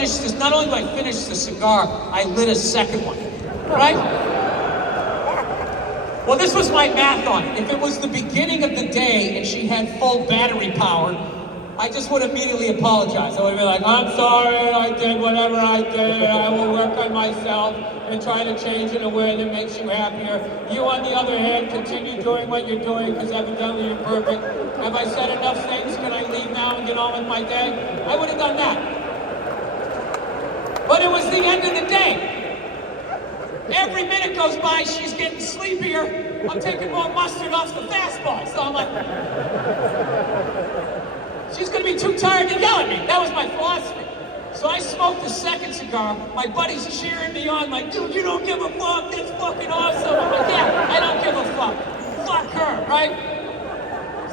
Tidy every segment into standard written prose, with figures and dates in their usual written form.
finish this, not only do I finish the cigar, I lit a second one, right? Well, this was my math on it. If it was the beginning of the day and she had full battery power, I just would immediately apologize. I would be like, I'm sorry, I did whatever I did. I will work on myself and try to change in a way that makes you happier. You, on the other hand, continue doing what you're doing because evidently you're perfect. Have I said enough things? Can I leave now and get on with my day? I would have done that. But it was the end of the day. Every minute goes by, she's getting sleepier. I'm taking more mustard off the fastball. So I'm like, she's gonna be too tired to yell at me. That was my philosophy. So I smoked the second cigar. My buddy's cheering me on, like, dude, you don't give a fuck. That's fucking awesome. I'm like, yeah, I don't give a fuck. Fuck her, right?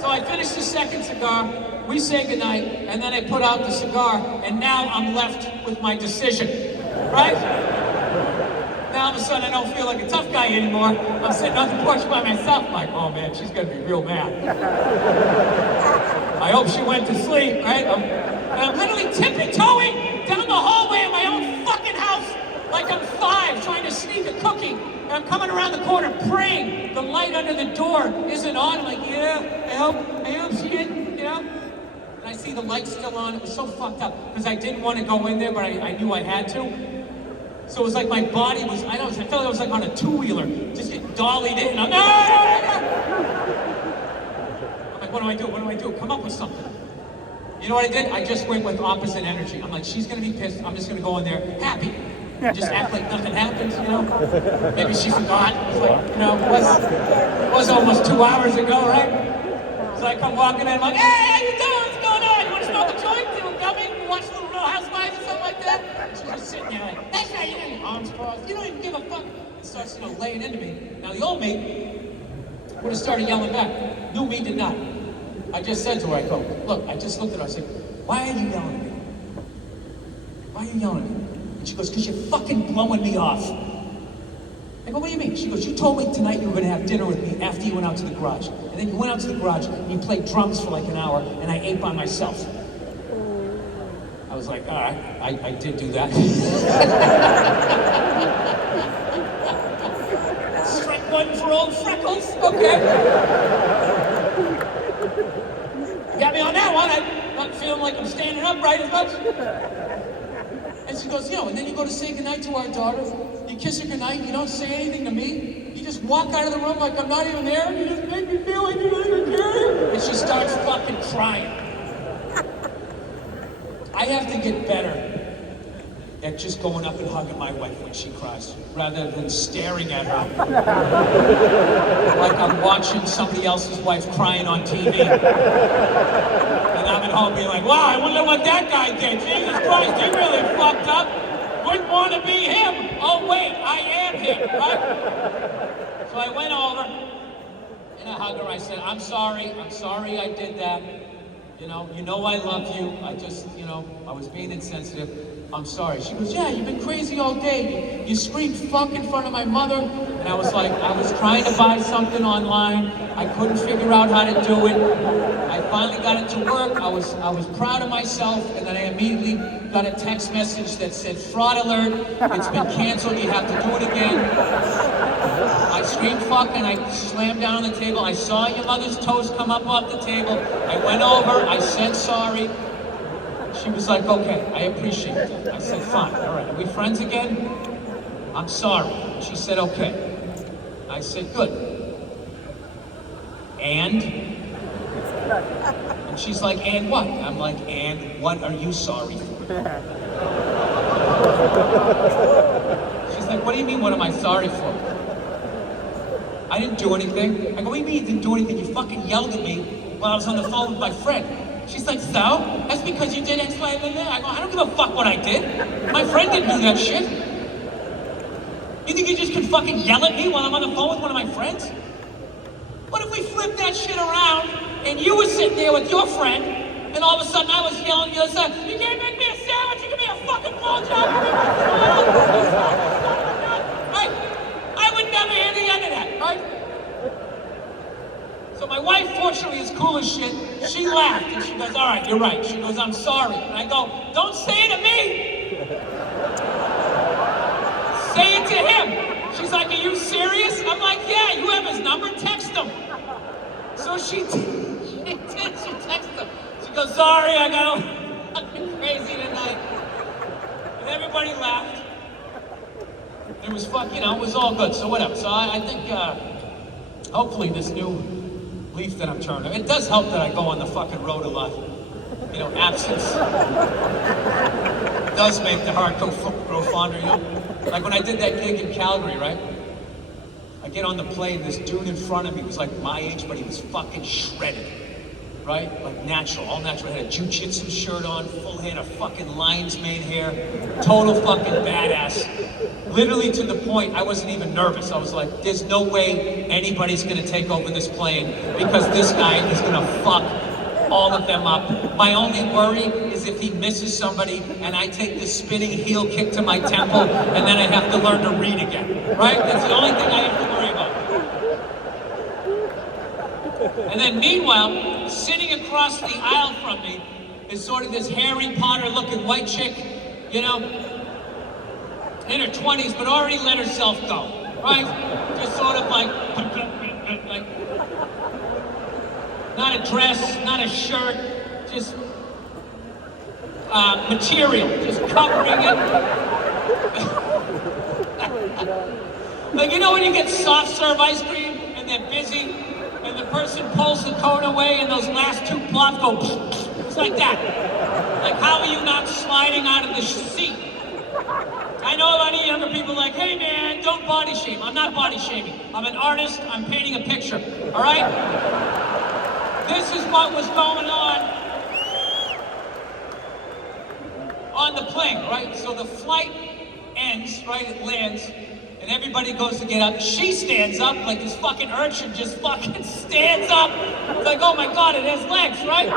So I finished the second cigar. We say goodnight, and then I put out the cigar, and now I'm left with my decision, right? Now all of a sudden I don't feel like a tough guy anymore. I'm sitting on the porch by myself. I'm like, oh man, she's gonna be real mad. I hope she went to sleep, right? I'm literally tippy-toeing down the hallway of my own fucking house like I'm 5 trying to sneak a cookie. And I'm coming around the corner praying the light under the door isn't on. I'm like, yeah, I hope she didn't, you know? And I see the light still on. It was so fucked up because I didn't want to go in there, but I knew I had to. So it was like my body was, I felt like I was like on a two-wheeler, just getting dollied in. I'm like, what do I do? What do I do? Come up with something. You know what I did? I just went with opposite energy. I'm like, she's gonna be pissed. I'm just gonna go in there happy. Just act like nothing happens, you know? Maybe she forgot. It was like, you know, it was almost 2 hours ago, right? So I come walking in, I'm like, hey, how you doing? What's going on? You wanna smoke a joint? You know, gummy? Watch the Real Housewives or something like that? She's just sitting there like, that's right, you know, your arms crossed. You don't even give a fuck. It starts, you know, laying into me. Now the old me would have started yelling back. New me did not. I just said to her, I go, look, I just looked at her, I said, why are you yelling at me? Why are you yelling at me? And she goes, because you're fucking blowing me off. I go, what do you mean? She goes, you told me tonight you were gonna have dinner with me after you went out to the garage. And then you went out to the garage and you played drums for like an hour and I ate by myself. I was like, all right, I did do that. Strike one for old Freckles, okay. Got me on that one. I'm not feeling like I'm standing upright as much. And she goes, you know, and then you go to say goodnight to our daughter. You kiss her goodnight. You don't say anything to me. You just walk out of the room like I'm not even there. You just make me feel like you don't even care. And she starts fucking crying. I have to get better at just going up and hugging my wife when she cries, rather than staring at her like I'm watching somebody else's wife crying on TV. And I'm at home being like, wow, I wonder what that guy did. Jesus Christ, he really fucked up. Wouldn't want to be him. Oh wait, I am him, right? So I went over and I hugged her. I said, I'm sorry I did that. You know I love you. I just, you know, I was being insensitive. I'm sorry. She goes, yeah, you've been crazy all day. You screamed fuck in front of my mother. And I was like, I was trying to buy something online. I couldn't figure out how to do it. I finally got it to work. I was proud of myself. And then I immediately got a text message that said, fraud alert. It's been canceled. You have to do it again. I screamed fuck and I slammed down on the table. I saw your mother's toes come up off the table. I went over. I said sorry. She was like, okay, I appreciate that. I said, fine, all right. Are we friends again? I'm sorry. She said, okay. I said, good. And she's like, and what? I'm like, and what are you sorry for? She's like, what do you mean, what am I sorry for? I didn't do anything. I go, what do you mean you didn't do anything? You fucking yelled at me while I was on the phone with my friend. She's like, so? That's because you did X, Y, and Z. I go, I don't give a fuck what I did. My friend didn't do that shit. You think you just can fucking yell at me while I'm on the phone with one of my friends? What if we flipped that shit around and you were sitting there with your friend and all of a sudden I was yelling at the other side, you can't make me a sandwich, you give me a fucking blowjob, right? I would never hear the end of that, right? So my wife, fortunately, is cool as shit. She laughed and she goes, all right, you're right. She goes, I'm sorry. And I go, don't say it to me. She texted him. She goes, sorry, I got fucking crazy tonight. And everybody laughed. It was it was all good, so whatever. So I think, hopefully this new leaf that I'm turning, it does help that I go on the fucking road a lot. You know, absence does make the heart grow fonder, you know? Like when I did that gig in Calgary, right? I get on the plane, this dude in front of me was like my age, but he was fucking shredded, right? Like natural, all natural. Had a jiu-jitsu shirt on, full head of fucking lion's mane hair, total fucking badass. Literally to the point I wasn't even nervous. I was like, there's no way anybody's gonna take over this plane because this guy is gonna fuck all of them up. My only worry is if he misses somebody and I take this spinning heel kick to my temple and then I have to learn to read again, right? That's the only thing I have to worry about. And then meanwhile, sitting across the aisle from me is sort of this Harry Potter looking white chick, you know, in her 20s, but already let herself go, right? Just sort of like not a dress, not a shirt, just material, just covering it. Like, you know when you get soft serve ice cream and they're busy and the person pulls the cone away and those last two plops go, it's like that. Like, how are you not sliding out of the seat? I know a lot of younger people like, hey man, don't body shame. I'm not body shaming. I'm an artist, I'm painting a picture, all right? This is what was going on the plane, right? So the flight ends, right? It lands, and everybody goes to get up. She stands up like this fucking urchin just fucking stands up. It's like, oh my God, it has legs, right?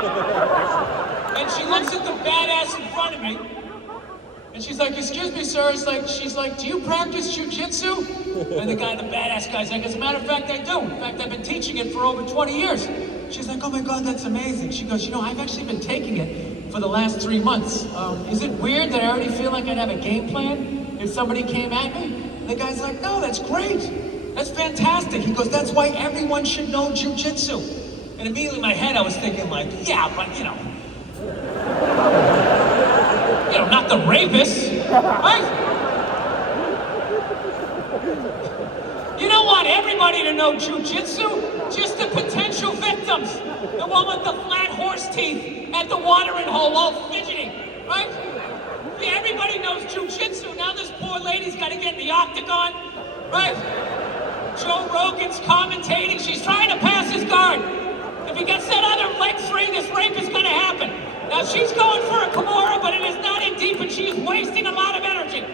And she looks at the badass in front of me, and she's like, excuse me, sir. She's like, do you practice jujitsu? And the badass guy's like, as a matter of fact, I do. In fact, I've been teaching it for over 20 years. She's like, oh my God, that's amazing. She goes, you know, I've actually been taking it for the last 3 months. Is it weird that I already feel like I'd have a game plan if somebody came at me? And the guy's like, no, that's great. That's fantastic. He goes, that's why everyone should know jujitsu. And immediately in my head, I was thinking like, yeah, but you know, not the rapist, right? You don't want everybody to know jujitsu, just the potential victims. The one with the flat horse teeth at the watering hole all fidgeting, right? Yeah, everybody knows jujitsu. Now this poor lady's got to get in the octagon, right? Joe Rogan's commentating. She's trying to pass his guard. If he gets that other leg free, this rape is going to happen. Now she's going for a Kimura, but it is not in deep, and she is wasting a lot of energy.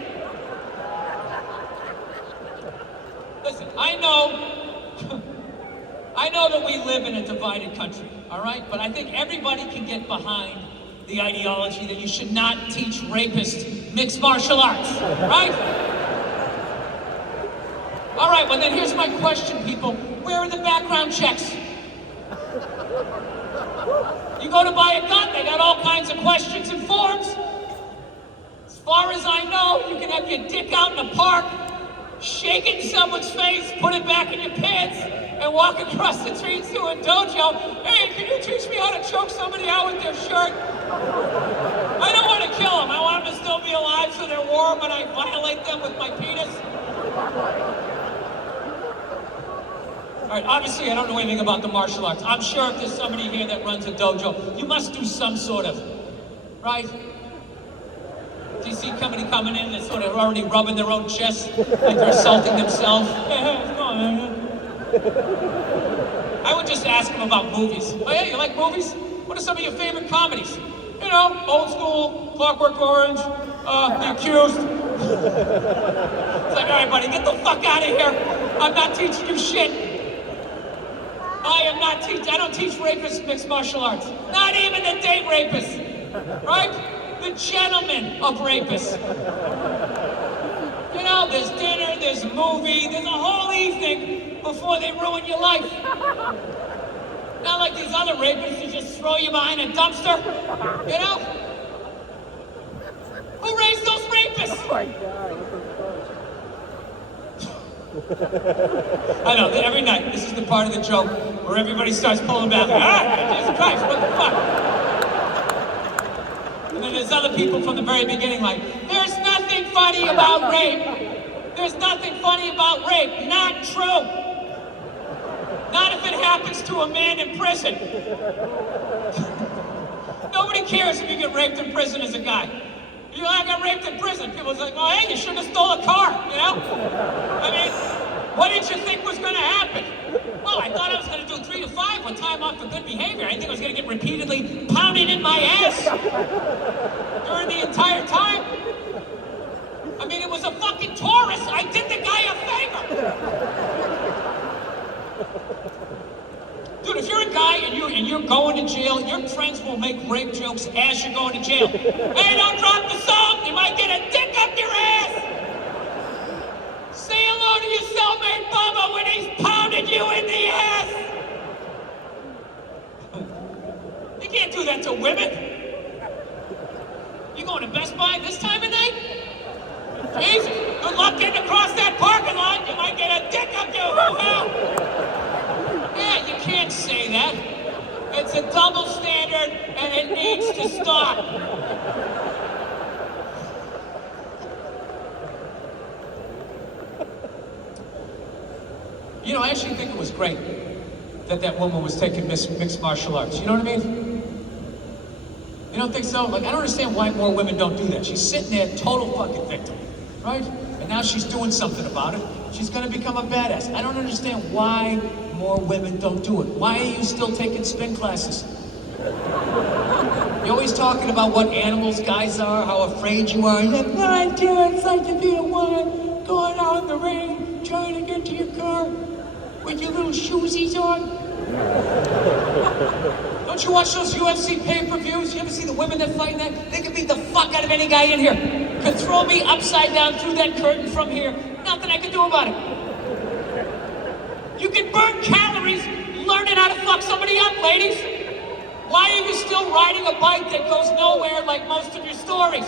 Listen, I know that we live in a divided country, all right? But I think everybody can get behind the ideology that you should not teach rapists mixed martial arts, right? All right, well then here's my question, people. Where are the background checks? You go to buy a gun, they got all kinds of questions and forms. As far as I know, you can have your dick out in the park, shake it in someone's face, put it back in your pants, and walk across the street to a dojo. Hey, can you teach me how to choke somebody out with their shirt? I don't want to kill them. I want them to still be alive so they're warm when I violate them with my penis. All right, obviously I don't know anything about the martial arts. I'm sure if there's somebody here that runs a dojo, you must do some sort of, right? Do you see coming in, they're sort of already rubbing their own chest, like they're assaulting themselves? I would just ask them about movies. Oh yeah, you like movies? What are some of your favorite comedies? You know, Old School, Clockwork Orange, The Accused. It's like, all right, buddy, get the fuck out of here. I'm not teaching you shit. I don't teach rapists mixed martial arts. Not even the date rapists, right? The gentlemen of rapists. You know, there's dinner, there's a movie, there's a whole evening before they ruin your life. Not like these other rapists who just throw you behind a dumpster, you know? Who raised those rapists? Oh my God, what the fuck? I know, every night, this is the part of the joke where everybody starts pulling back. Jesus Christ, what the fuck? And then there's other people from the very beginning like, there's nothing funny about rape. There's nothing funny about rape. Not true. Not if it happens to a man in prison. Nobody cares if you get raped in prison as a guy. You know, I got raped in prison. People was like, oh, hey, you shouldn't have stole a car, you know? I mean, what did you think was going to happen? Well, I thought I was going to do 3 to 5 with time off for good behavior. I didn't think I was going to get repeatedly pounded in my ass during the entire time. I mean, it was a fucking Taurus. I did the guy a favor. Dude, if you're a guy and you're going to jail, your friends will make rape jokes as you're going to jail. Hey, don't drop the salt! You might get a dick up your ass! Say hello to your cellmate Bubba when he's pounding you in the ass! You can't do that to women. You going to Best Buy this time of night? Jeez, good luck getting across that parking lot. You might get a dick up your hoo-ha! Yeah, you can't say that. It's a double standard, and it needs to stop. You know, I actually think it was great that that woman was taking mixed martial arts. You know what I mean? You don't think so? Like, I don't understand why more women don't do that. She's sitting there, total fucking victim, right? And now she's doing something about it. She's gonna become a badass. I don't understand why more women don't do it. Why are you still taking spin classes? You're always talking about what animals guys are, how afraid you are. You're like, what, dude? It's like to be a woman going out in the rain, trying to get to your car with your little shoesies on. Don't you watch those UFC pay-per-views? You ever see the women that fight in that? They can beat the fuck out of any guy in here. Could throw me upside down through that curtain from here. Nothing I can do about it. You can burn calories learning how to fuck somebody up, ladies. Why are you still riding a bike that goes nowhere like most of your stories?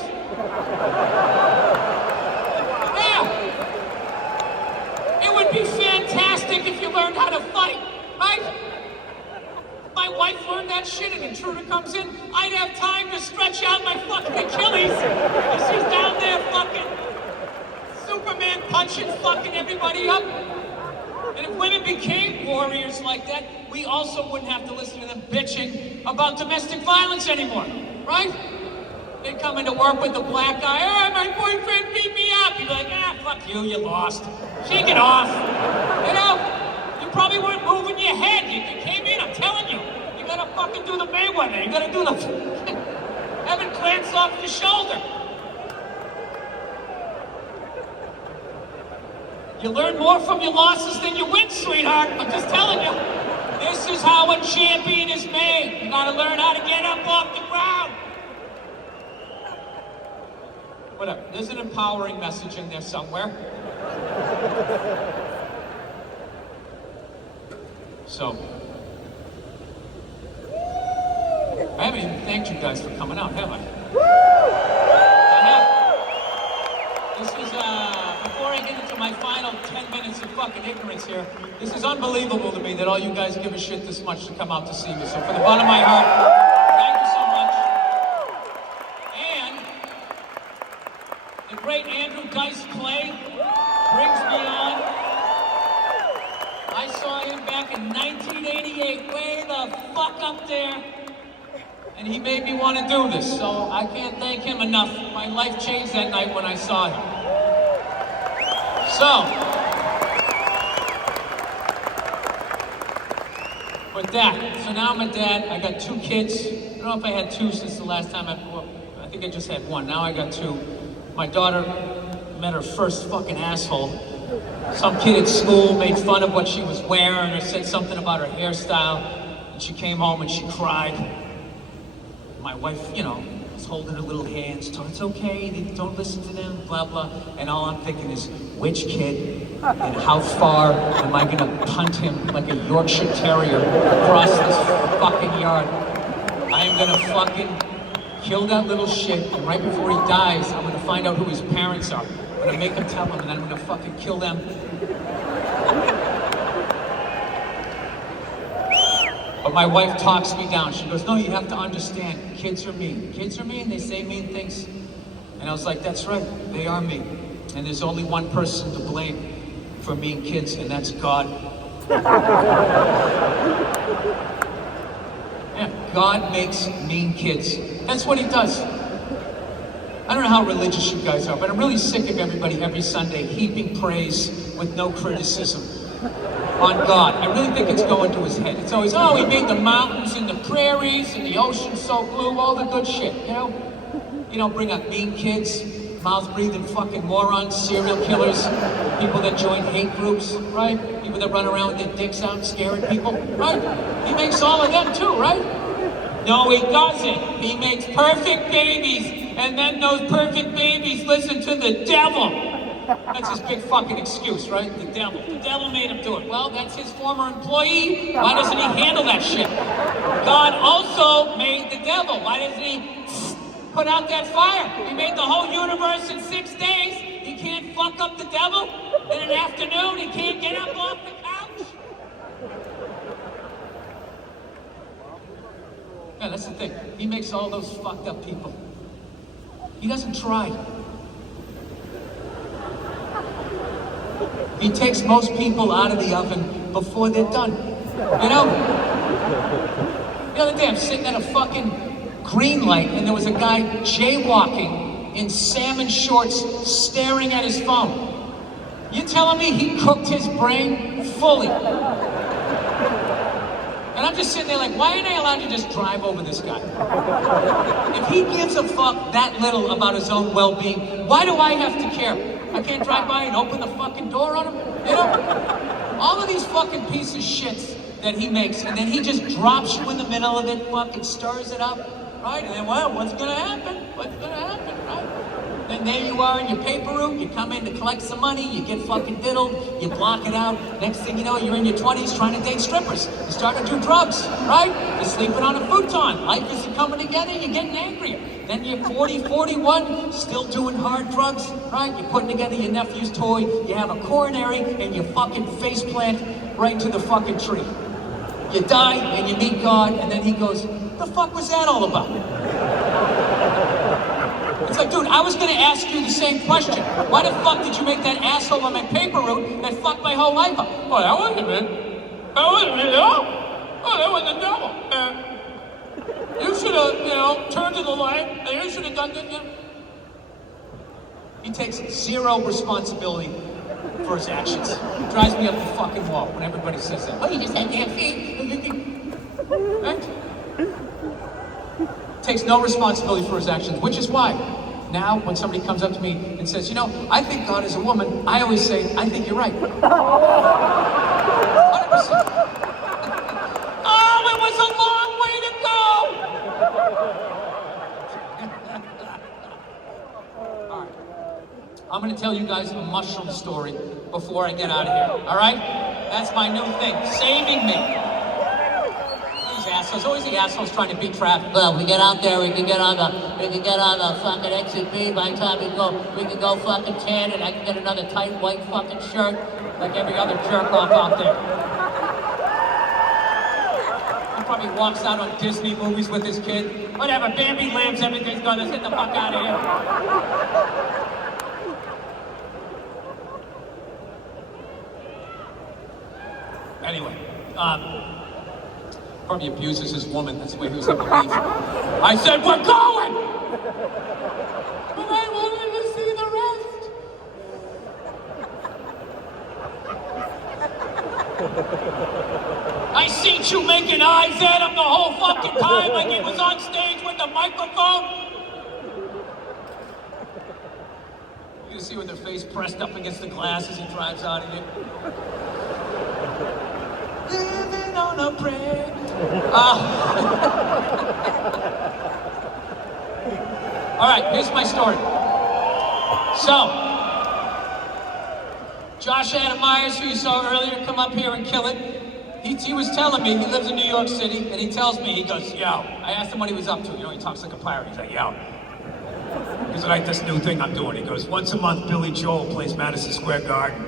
Yeah. It would be fantastic if you learned how to fight, right? My wife learned that shit, and intruder comes in, I'd have time to stretch out my fucking Achilles. And she's down there fucking Superman punching fucking everybody up. And if women became warriors like that, we also wouldn't have to listen to them bitching about domestic violence anymore, right? They come into work with the black eye, oh, my boyfriend beat me up. You'd be like, fuck you, you lost. Shake it off. You know, you probably weren't moving your head. You came in, I'm telling you. You gotta fucking do the Mayweather. You gotta do the, have it glance off your shoulder. You learn more from your losses than you win, sweetheart. I'm just telling you. This is how a champion is made. You gotta learn how to get up off the ground. Whatever. There's an empowering message in there somewhere. So, I haven't even thanked you guys for coming out, have I? I have. This is, before I get into my final 10 minutes of fucking ignorance here, this is unbelievable to me that all you guys give a shit this much to come out to see me. So from the bottom of my heart, thank you so much. And the great Andrew Dice Clay brings me on. I saw him back in 1988, way the fuck up there. And he made me want to do this, so I can't thank him enough. My life changed that night when I saw him. So, with that, so now I'm a dad. I got 2 kids. I don't know if I had 2 since the last time I think I just had 1. Now I got 2. My daughter met her first fucking asshole. Some kid at school made fun of what she was wearing or said something about her hairstyle. And she came home and she cried. My wife, you know, was holding her little hands, told her, it's okay, don't listen to them, blah, blah. And all I'm thinking is, which kid and how far am I gonna punt him like a Yorkshire Terrier across this fucking yard? I am gonna fucking kill that little shit, and right before he dies, I'm gonna find out who his parents are. I'm gonna make him tell him, and I'm gonna fucking kill them. But my wife talks me down. She goes, no, you have to understand, kids are mean. Kids are mean, they say mean things. And I was like, that's right, they are mean. And there's only one person to blame for mean kids, and that's God. Yeah, God makes mean kids. That's what he does. I don't know how religious you guys are, but I'm really sick of everybody every Sunday heaping praise with no criticism on God. I really think it's going to his head. It's always, oh, he made the mountains and the prairies and the ocean so blue, all the good shit, you know? You don't bring up mean kids, mouth-breathing fucking morons, serial killers, people that join hate groups, right? People that run around with their dicks out scaring people, right? He makes all of them too, right? No, he doesn't. He makes perfect babies, and then those perfect babies listen to the devil. That's his big fucking excuse, right? The devil. The devil made him do it. Well, that's his former employee. Why doesn't he handle that shit? God also made the devil. Why doesn't he put out that fire? He made the whole universe in 6 days. He can't fuck up the devil in an afternoon. He can't get up off the couch. Yeah, that's the thing. He makes all those fucked up people. He doesn't try. He takes most people out of the oven before they're done. You know? The other day I'm sitting at a fucking green light and there was a guy jaywalking in salmon shorts staring at his phone. You telling me he cooked his brain fully? And I'm just sitting there like, why aren't I allowed to just drive over this guy? If he gives a fuck that little about his own well-being, why do I have to care? I can't drive by and open the fucking door on him? You know? All of these fucking pieces of shit that he makes, and then he just drops you in the middle of it, fucking stirs it up, right? And then, well, what's gonna happen? What's gonna happen, right? Then there you are in your paper route, you come in to collect some money, you get fucking diddled, you block it out. Next thing you know, you're in your 20s trying to date strippers. You start to do drugs, right? You're sleeping on a futon. Life isn't coming together, you're getting angrier. Then you're 40, 41, still doing hard drugs, right? You're putting together your nephew's toy, you have a coronary, and you fucking face plant right to the fucking tree. You die, and you meet God, and then he goes, the fuck was that all about? It's like, dude, I was gonna ask you the same question. Why the fuck did you make that asshole on my paper route that fucked my whole life up? Oh, that wasn't it. That wasn't it at all. Oh, that was the devil. You should have, turned to the light, and you should have done this. He takes zero responsibility for his actions. It drives me up the fucking wall when everybody says that. Oh, you just had damn feet. Right? Takes no responsibility for his actions, which is why now when somebody comes up to me and says, I think God is a woman, I always say, I think you're right. 100%. Oh, it was a long way to go! All right. I'm going to tell you guys a mushroom story before I get out of here, all right? That's my new thing, saving me. Assholes, always the assholes trying to beat traffic. Well, we get out there, we can get on the fucking exit B. By the time we can go fucking tan, and I can get another tight white fucking shirt like every other jerk off out there. He probably walks out on Disney movies with his kid. Whatever, Bambi lives, everything's good. Let's get the fuck out of here. Anyway, probably abuses his woman. That's the way he was able to leave. I said, we're going! But I wanted to see the rest. I seen you making eyes at him the whole fucking time like he was on stage with the microphone. You can see with their face pressed up against the glass as he drives out of here. Living on a prayer. All right, here's my story. So, Josh Adam Myers, who you saw earlier, come up here and kill it. He was telling me, he lives in New York City, and he tells me, he goes, yo. I asked him what he was up to. He talks like a pirate. He's like, yo. He's like, this new thing I'm doing. He goes, once a month, Billy Joel plays Madison Square Garden.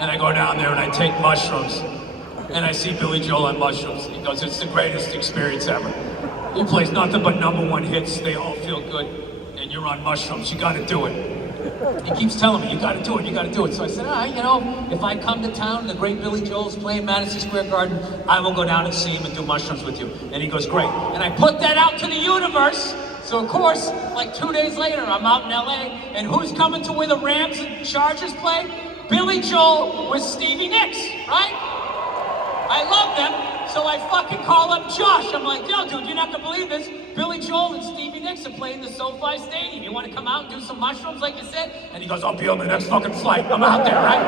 And I go down there and I take mushrooms. And I see Billy Joel on mushrooms. He goes, it's the greatest experience ever. He plays nothing but #1 hits. They all feel good. And you're on mushrooms. You got to do it. He keeps telling me, you got to do it, you got to do it. So I said, all right, you know, if I come to town and the great Billy Joel's playing Madison Square Garden, I will go down and see him and do mushrooms with you. And he goes, great. And I put that out to the universe. So of course, like 2 days later, I'm out in LA, and who's coming to where the Rams and Chargers play? Billy Joel with Stevie Nicks, right? I love them, so I fucking call up Josh. I'm like, yo, dude, you're not gonna believe this. Billy Joel and Stevie Nicks are playing the SoFi Stadium. You wanna come out and do some mushrooms like you said? And he goes, I'll be on the next fucking flight. I'm out there, right?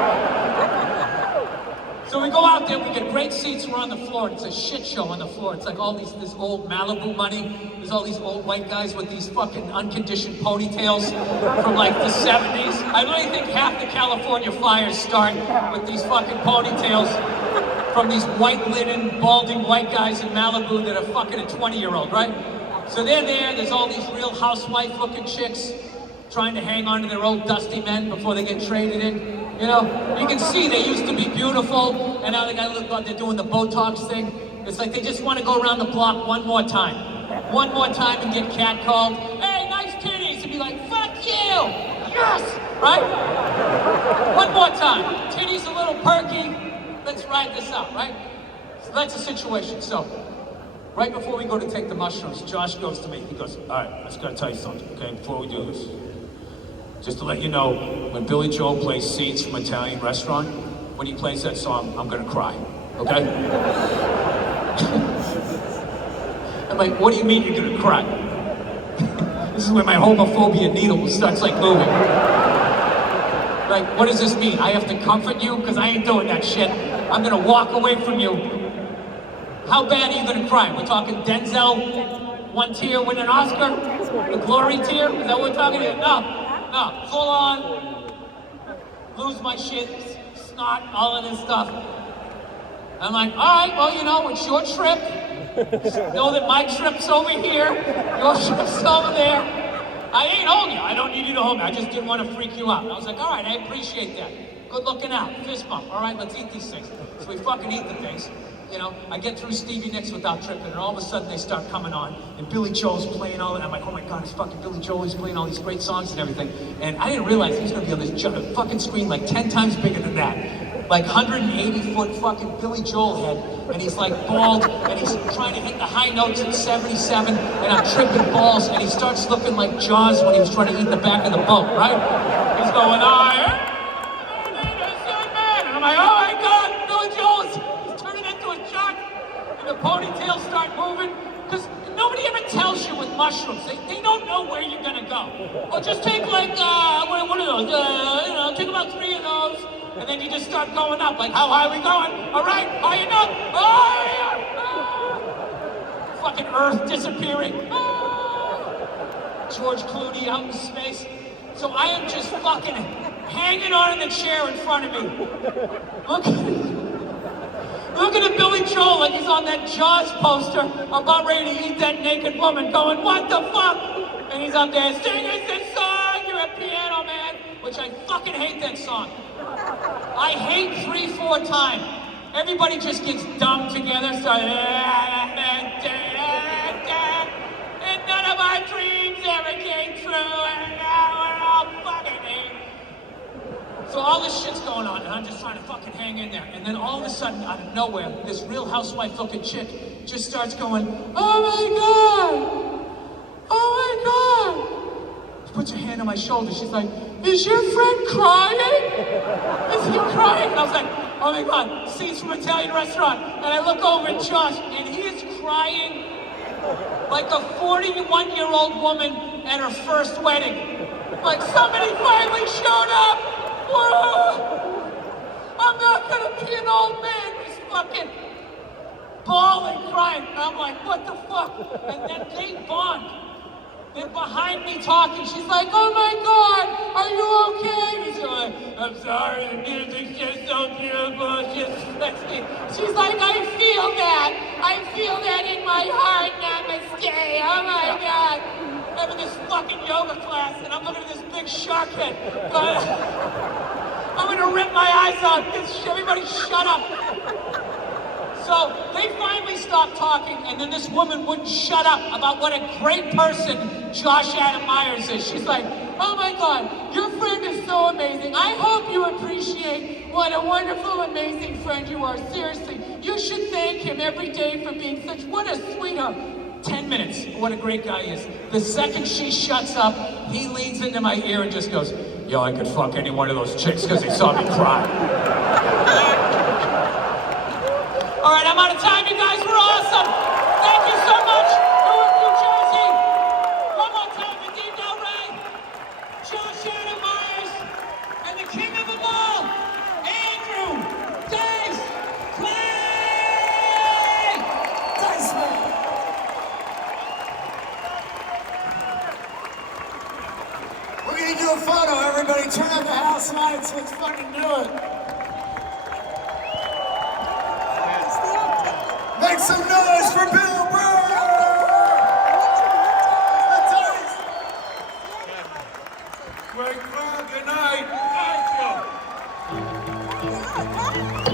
So we go out there, we get great seats, we're on the floor. It's a shit show on the floor. It's like all this old Malibu money. There's all these old white guys with these fucking unconditioned ponytails from like the 70s. I really think half the California fires start with these fucking ponytails from these white linen, balding white guys in Malibu that are fucking a 20-year-old, right? So they're there, there's all these real housewife-looking chicks trying to hang on to their old dusty men before they get traded in. You know, you can see they used to be beautiful, and now they gotta look like they're doing the Botox thing. It's like they just want to go around the block one more time. One more time and get catcalled. Hey, nice titties! And be like, fuck you! Yes! Right? One more time. Titties a little perky. Let's ride this out, right? So that's the situation. So, right before we go to take the mushrooms, Josh goes to me. He goes, all right, I just gotta tell you something, okay, before we do this. Just to let you know, when Billy Joel plays Seeds from Italian Restaurant, when he plays that song, I'm gonna cry, okay? I'm like, what do you mean you're gonna cry? This is where my homophobia needle starts like moving. Like, what does this mean? I have to comfort you? Because I ain't doing that shit. I'm gonna walk away from you. How bad are you gonna cry? We're talking Denzel, one tear, win an Oscar? The glory tear? Is that what we're talking about? No, full on, lose my shit, snot, all of this stuff. I'm like, all right, well, you know, it's your trip. Know that my trip's over here, your trip's over there. I ain't holding you. I don't need you to hold me. I just didn't want to freak you out. I was like, all right, I appreciate that. Good looking out. Fist bump. All right, let's eat these things. So we fucking eat the things. You know, I get through Stevie Nicks without tripping, and all of a sudden they start coming on, and Billy Joel's playing all that. I'm like, oh my God, it's fucking Billy Joel. He's playing all these great songs and everything. And I didn't realize he was gonna be on this fucking screen like 10 times bigger than that. Like 180-foot fucking Billy Joel head, and he's like bald, and he's trying to hit the high notes at 77, and I'm tripping balls, and he starts looking like Jaws when he was trying to eat the back of the boat, right? He's going, and I'm like, oh my God, Billy Joel's turning into a shark, and the ponytails start moving, because nobody ever tells you with mushrooms, they don't know where you're gonna go. Well, just take like, what are those, you know, take about 3 of those, and then you just start going up, like, how high are we going? All right, high enough, fucking Earth disappearing, George Clooney out in space. So I am just fucking hanging on in the chair in front of me. Look at Billy Joel like he's on that Jaws poster about ready to eat that naked woman going, what the fuck? And he's up there, sing us this song, you're a piano man. Which I fucking hate that song. I hate 3/4 time. Everybody just gets dumb together, so and none of our dreams ever came true, and now we're all fucking here. So all this shit's going on, and I'm just trying to fucking hang in there. And then all of a sudden, out of nowhere, this real housewife-looking chick just starts going, oh my God! Oh my God! She puts her hand on my shoulder, she's like, is your friend crying? Is he crying? And I was like, oh my God, Seeds from Italian Restaurant. And I look over at Josh, and he is crying like a 41-year-old woman at her first wedding. Like, somebody finally showed up! Whoa! I'm not gonna be an old man! He's fucking bawling, crying. And I'm like, what the fuck? And then they bond. They're behind me talking. She's like, oh my God, are you okay? And he's like, I'm sorry, the music's just so beautiful, it's just sexy. She's like, I feel that in my heart, namaste, oh my God. I'm in this fucking yoga class, and I'm looking at this big shark head. I'm in to rip my eyes out. Everybody shut up. So they finally stopped talking, and then this woman wouldn't shut up about what a great person Josh Adam Myers is. She's like, oh my God, your friend is so amazing. I hope you appreciate what a wonderful, amazing friend you are. Seriously, you should thank him every day for being what a sweetheart. 10 minutes, what a great guy he is. The second she shuts up, he leans into my ear and just goes, yo, I could fuck any one of those chicks because they saw me cry. All right, I'm out of time. You guys were awesome. Thank you so much. Newark, New Jersey. One more time for Dean Del Rey, Josh Adam Myers, and the king of them all, Andrew Dice Clay. Dice Man. We're gonna do a photo. Everybody, turn up the house lights. Let's fucking do it. Make some noise for Bill Burr! Great crowd, good night. Thank you.